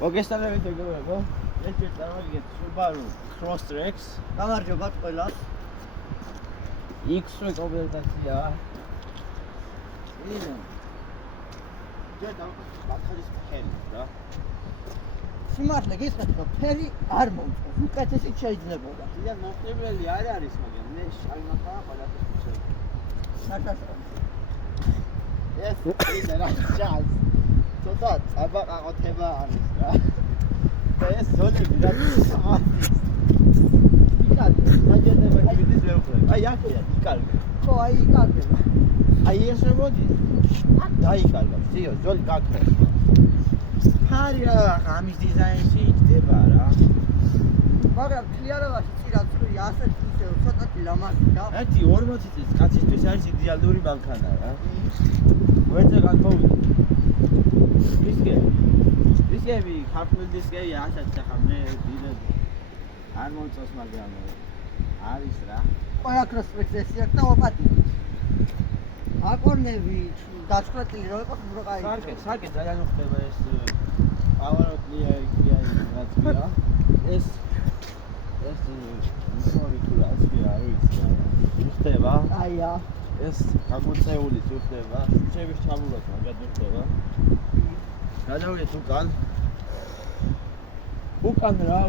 მოგესალმებით მეგობრებო. ეს წარმოგიდგენთ Subaru Crosstrek. გამარჯობათ ყველას. X-ray კომპლექტაცია. ინო. ჯერ ბათარის ფერი რა. სიმართლე გითხრათ რომ ფერი არ მომწონს. უკეთესიც შეიძლებოდა. დიახ, მოხდებელი არ არის, მაგრამ მე შავმახა ყველაფერს შეიძლება. საჭასო. ეს ის რა ჩანს. ცოტა წაბაყაყოთება არის რა. და ეს ზოლები რა არის. იკალე, აჯერდება გიდის ვეუხლებ. აი აქია, იკალე. ხო, აი იკალე. აი ეს მოდი. აქ დაიკალე. ძიო, ზოლი გაქრა. ჰარი რა, ამის დიზაინში იქნება რა. მაგრამ ქლიარავაში წირაცური ასეთ ისე ცოტათი ლამაზია. ერთი 40 წლის კაცისთვის არის იდეალური მანქანა რა. ვერცე განფოვიდე. დისკები, ქართული დისკები ასეთ ახლა მე დიდად არ მომწონს, მაგრამ არის რა. ყველა Crosstrek ესია და ოპატი. აკორნები დაწყვეტილი რო იყო უფრო კაი. სარკე ძალიან უხდება ეს პავაროტია რაცია. ეს მისორი თუ რაცია არ ვიცი. უხდება. აია. ეს გაგუწეული უხდება. შევის ჩამულოთ მაგად უხდება. გადავიდეთ უკან რა.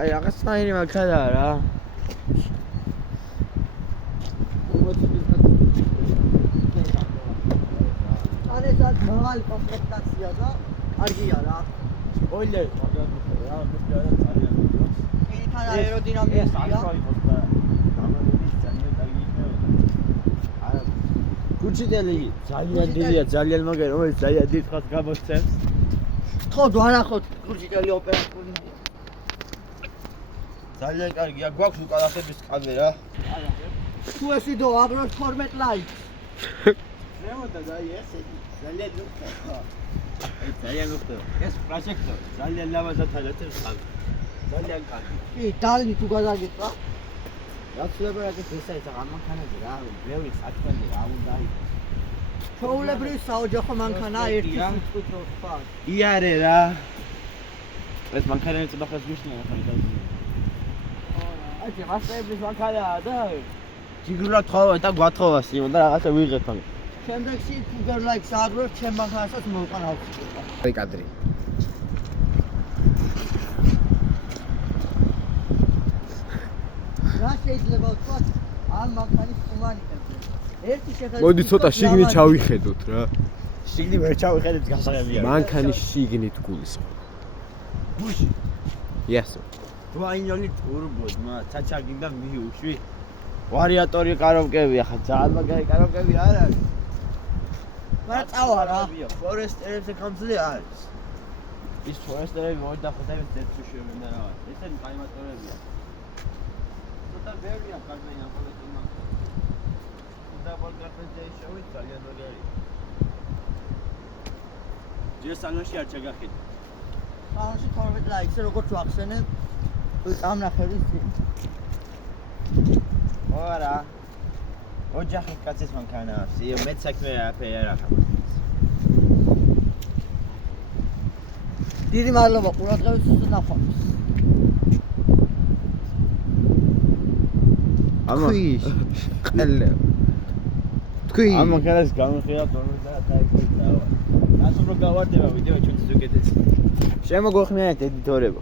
აი რაღაცნაირი მანქანა რა. ანესაც მაღალი კომპლექტაცია და კარგია რა. ოილერი მაგათ რა, მოგიარა ძალიან მოგოს. პირთან აეროდინამიკია. გუჩიდელი ძალიან დიდია, ძალიან მაგარი, რომელიც ძალიან დიდ ხალხს გამოსცემს. ხო, დანახოთ გუჩიდელი ოპერატორი. ძალიან კარგია, გვაქვს უკალახების კამერა. თუ ეს იდო აგროს 12 ლაიქს. ზემოთა დაი ესე ძალიან უხდება. ძალიან უხდება. ეს პროექტო ძალიან ლამაზად გადაწევს ხალხს. ძალიან კარგი. კი, დალი თუ გადაგიწვა. რაც შეიძლება ეს ესაა ამ მანქანაზე რა, ბევრი საქმე რა უნდა იყოს. ჩაულებრივი საოჯახო მანქანა ერთი სიტყვით ხა. იარე რა. ეს მანქანები ცოტა ხეს გუშინია ხალხი. აი, მასწავლებლის მანქანაა და ჯიგრულად თხოვა და გვათხოვა სიმონ და რაღაცა ვიღებ ამ. შემდეგში თუ ვერ ლაიქს აგროს ჩემ მანქანასაც მოვყან ავხსნა. აი კადრი. რა შეიძლება ვთქვა ამ მანქანის კომანიკაზე. ერთი შეხედვით მოდი ცოტა შიგნით ჩავიხედოთ რა. შიგნით ვერ ჩავიხედეთ გასაღებია. მანქანის შიგნით გულისხმობ. ბუში. იასო. ვაინოლი ტურბო ძმა, ჩაჩაგინდა მიუშვი. ვარიატორი კარობკები ახლა ძალიან მაგარი კარობკები არ არის. მაგრამ წავა რა. ფორესტერებზე გამძლე არის. ის ფორესტერები მოიდახოთებს ძეთში მინდა რა. ესენი კაიმატორებია. ცოტა ბევრია კარგია ამ ყოველთვის. დაბალ გარდაჭი შევით ძალიან მაგარი. ჯერ სალონში არ ჩაგახედე. სალონში 12 ლაიქს როგორც ვახსენე. წამნახევრის წინ. ორა. ოჯახი კაცის მანქანაა. სიო მეც საქმე აფერა ხა. დიდი მადლობა ყურადღებისთვის და ნახვამდის. ყელე. თქვი. ამ მანქანას გამიხია 50 დაიწყო. გასულ რო გავარდება ვიდეო ჩვენს უკეთეს. შემოგვეხმიანეთ ედიტორებო.